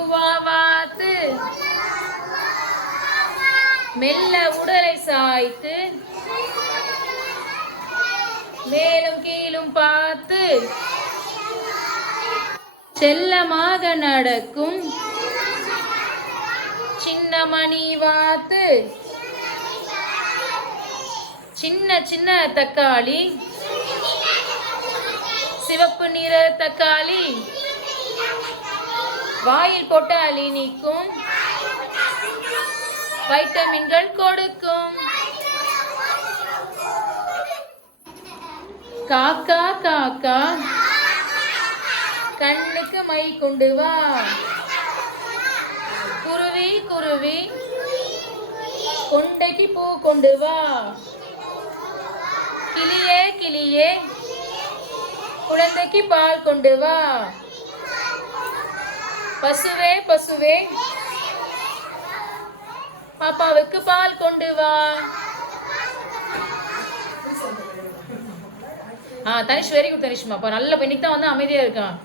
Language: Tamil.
ஊவா வாத்து மெல்ல உடலை சாய்த்து மேலும் கீழும் பார்த்து செல்லமாக நடக்கும் சின்ன மணி வாத்து சின்ன சின்ன தக்காளி சிவப்பு நிற தக்காளி வாயில் போட்டால் இனிக்கும் வைட்டமின்கள் கொடுக்கும். காக்கா காக்கா கண்ணுக்கு மை கொண்டு வா. குருவி குருவி கொண்டைக்கு பூ கொண்டு வா. கிளியே கிளியே குழந்தைக்கு பால் கொண்டு வா. பசுவே பசுவே பாப்பாவுக்கு பால் கொண்டு வா. தனிஷ் வெரி குட் தனிஷ்மா. அப்ப நல்ல இன்னைக்கு தான் வந்து அமைதியா இருக்கான்.